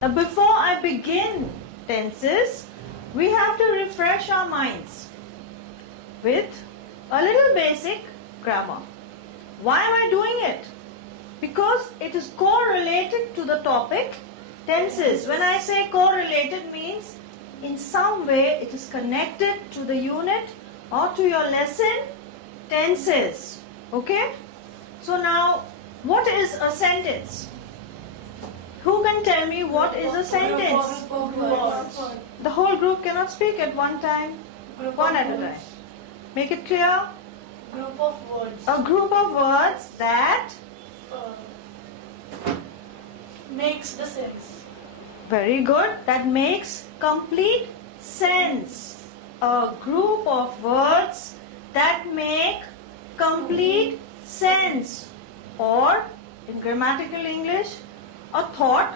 Now before I begin tenses, we have to refresh our minds with a little basic grammar. Why am I doing it? Because it is correlated to the topic tenses. When I say correlated, means in some way it is connected to the unit or to your lesson tenses. Okay? So now, what is a sentence? Who can tell me what is a sentence? The whole group cannot speak at one time. One at a time. Make it clear. Group of words. A group of words that Makes the sense. very good. That makes complete sense. A group of words that make complete sense. Or in grammatical English, a thought